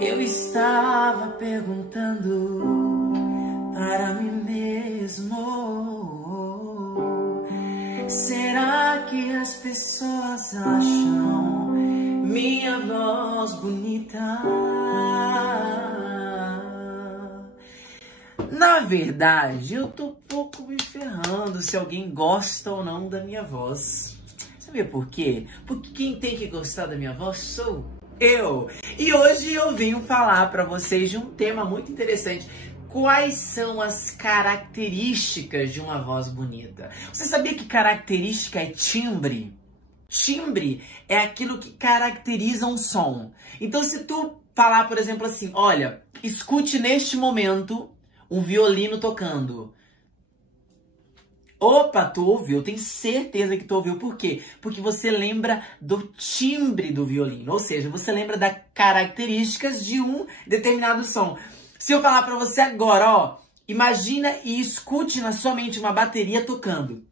Eu estava perguntando para mim mesmo: será que as pessoas acham minha voz bonita? Na verdade, eu tô pouco me ferrando se alguém gosta ou não da minha voz. Sabia por quê? Porque quem tem que gostar da minha voz sou eu. E hoje eu venho falar pra vocês de um tema muito interessante. Quais são as características de uma voz bonita? Você sabia que característica é timbre? Timbre é aquilo que caracteriza um som. Então, se tu falar, por exemplo, assim, olha, escute neste momento um violino tocando. Opa, tu ouviu, tenho certeza que tu ouviu. Por quê? Porque você lembra do timbre do violino, ou seja, você lembra das características de um determinado som. Se eu falar pra você agora, ó, imagina e escute na sua mente uma bateria tocando.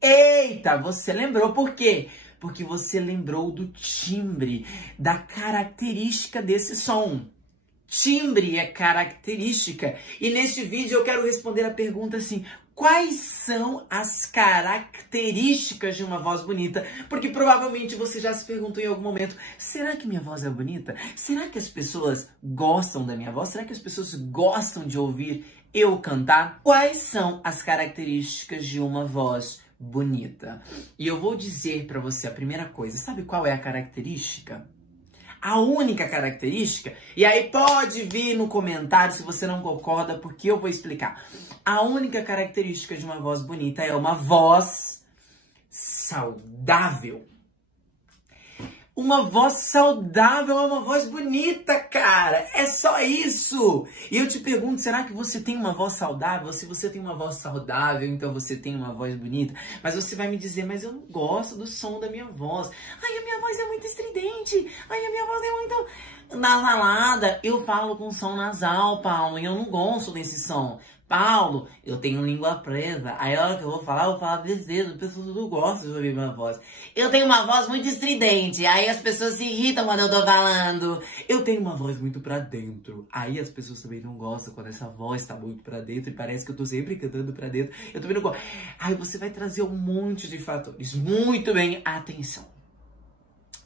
Eita, você lembrou, por quê? Porque você lembrou do timbre, da característica desse som. Timbre é característica. E neste vídeo eu quero responder a pergunta assim: quais são as características de uma voz bonita? Porque provavelmente você já se perguntou em algum momento: será que minha voz é bonita? Será que as pessoas gostam da minha voz? Será que as pessoas gostam de ouvir eu cantar? Quais são as características de uma voz bonita? E eu vou dizer pra você a primeira coisa. Sabe qual é a característica? A única característica, e aí pode vir no comentário se você não concorda, porque eu vou explicar. A única característica de uma voz bonita é uma voz saudável. Uma voz saudável é uma voz bonita, cara. É só isso. E eu te pergunto, será que você tem uma voz saudável? Se você tem uma voz saudável, então você tem uma voz bonita. Mas você vai me dizer: mas eu não gosto do som da minha voz. Ai, a minha voz é muito estridente. Ai, a minha voz é muito nasalada. Eu falo com som nasal, Paulo, e eu não gosto desse som. Paulo, eu tenho língua presa. Aí a hora que eu vou falar desse jeito. As pessoas não gostam de ouvir minha voz. Eu tenho uma voz muito estridente. Aí as pessoas se irritam quando eu tô falando. Eu tenho uma voz muito pra dentro. Aí as pessoas também não gostam quando essa voz tá muito pra dentro. E parece que eu tô sempre cantando pra dentro. Eu também não gosto. Aí você vai trazer um monte de fatores. Muito bem, atenção.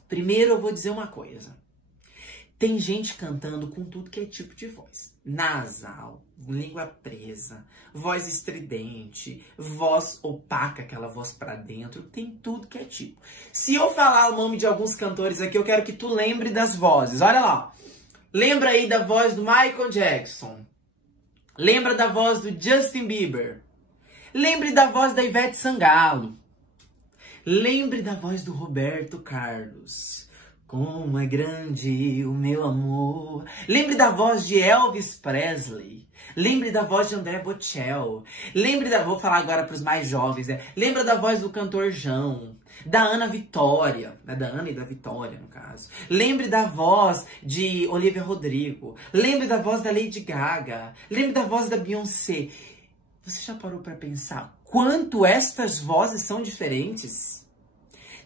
Primeiro eu vou dizer uma coisa. Tem gente cantando com tudo que é tipo de voz. Nasal, língua presa, voz estridente, voz opaca, aquela voz pra dentro. Tem tudo que é tipo. Se eu falar o nome de alguns cantores aqui, eu quero que tu lembre das vozes. Olha lá. Lembra aí da voz do Michael Jackson. Lembra da voz do Justin Bieber. Lembre da voz da Ivete Sangalo. Lembre da voz do Roberto Carlos. Como é grande o meu amor. Lembre da voz de Elvis Presley. Lembre da voz de André Bocelli. Lembre da... Vou falar agora para os mais jovens, né? Lembra da voz do cantor João. Da Ana Vitória. Né? Da Ana e da Vitória, no caso. Lembre da voz de Olivia Rodrigo. Lembre da voz da Lady Gaga. Lembre da voz da Beyoncé. Você já parou para pensar quanto estas vozes são diferentes?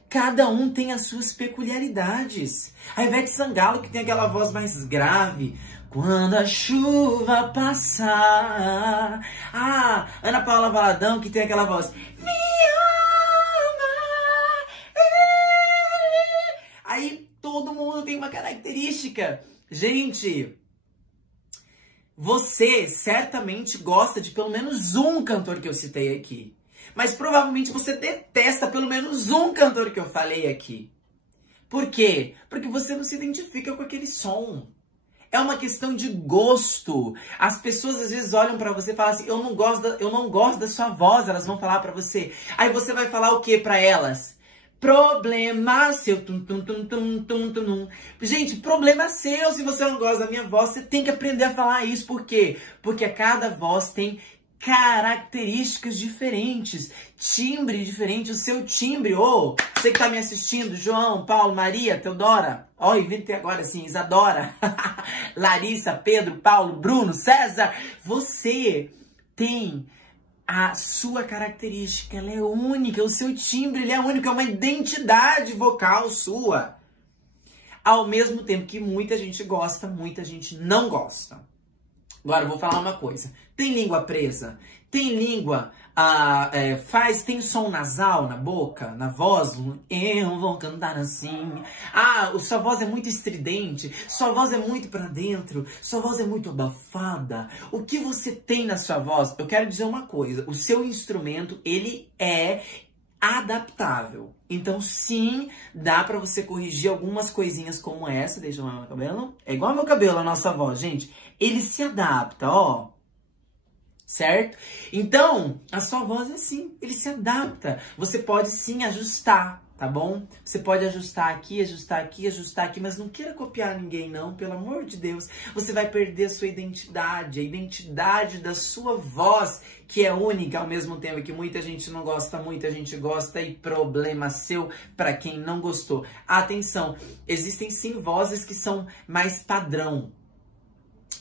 Cada um tem as suas peculiaridades. A Ivete Sangalo, que tem aquela voz mais grave. Quando a chuva passar. Ah, Ana Paula Valadão, que tem aquela voz. Me ama. Aí todo mundo tem uma característica. Gente, você certamente gosta de pelo menos um cantor que eu citei aqui. Mas provavelmente você detesta pelo menos um cantor que eu falei aqui. Por quê? Porque você não se identifica com aquele som. É uma questão de gosto. As pessoas às vezes olham pra você e falam assim: eu não gosto da sua voz. Elas vão falar pra você. Aí você vai falar o quê pra elas? Problema seu. Gente, problema seu se você não gosta da minha voz. Você tem que aprender a falar isso. Por quê? Porque cada voz tem características diferentes, timbre diferente. O seu timbre, você que tá me assistindo, João, Paulo, Maria, Teodora, inventei agora assim, Isadora, Larissa, Pedro, Paulo, Bruno, César, você tem a sua característica, ela é única, o seu timbre ele é único, é uma identidade vocal sua. ao mesmo tempo que muita gente gosta, muita gente não gosta. Agora, eu vou falar uma coisa. Tem língua presa? Tem língua, tem som nasal na boca, na voz? Eu vou cantar assim. Sua voz é muito estridente, sua voz é muito pra dentro, sua voz é muito abafada. O que você tem na sua voz? Eu quero dizer uma coisa, o seu instrumento, ele é adaptável. Então, sim, dá pra você corrigir algumas coisinhas como essa. Deixa eu ver meu cabelo. É igual meu cabelo, a nossa voz, gente. Ele se adapta, ó. Certo? Então, a sua voz é assim, ele se adapta. Você pode sim ajustar, tá bom? Você pode ajustar aqui, ajustar aqui, ajustar aqui, mas não queira copiar ninguém não, pelo amor de Deus. Você vai perder a sua identidade, a identidade da sua voz, que é única ao mesmo tempo que muita gente não gosta, muita gente gosta e problema seu para quem não gostou. Atenção, existem sim vozes que são mais padrão.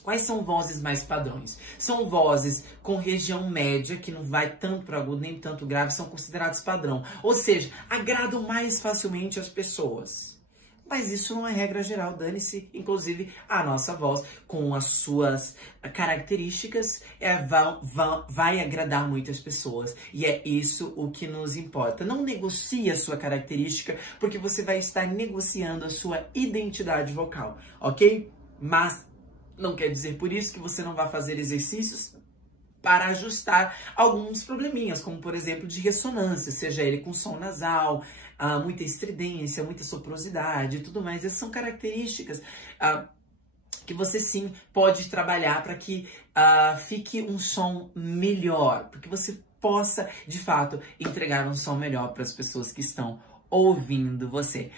Quais são vozes mais padrões? São vozes com região média, que não vai tanto para agudo nem tanto grave, são considerados padrão. Ou seja, agradam mais facilmente as pessoas. Mas isso não é regra geral, dane-se. Inclusive, a nossa voz, com as suas características, vai agradar muitas pessoas. E é isso o que nos importa. Não negocie a sua característica, porque você vai estar negociando a sua identidade vocal, ok? Mas não quer dizer por isso que você não vai fazer exercícios para ajustar alguns probleminhas, como por exemplo de ressonância, seja ele com som nasal, muita estridência, muita soprosidade e tudo mais. Essas são características que você sim pode trabalhar para que fique um som melhor, porque você possa de fato entregar um som melhor para as pessoas que estão ouvindo você.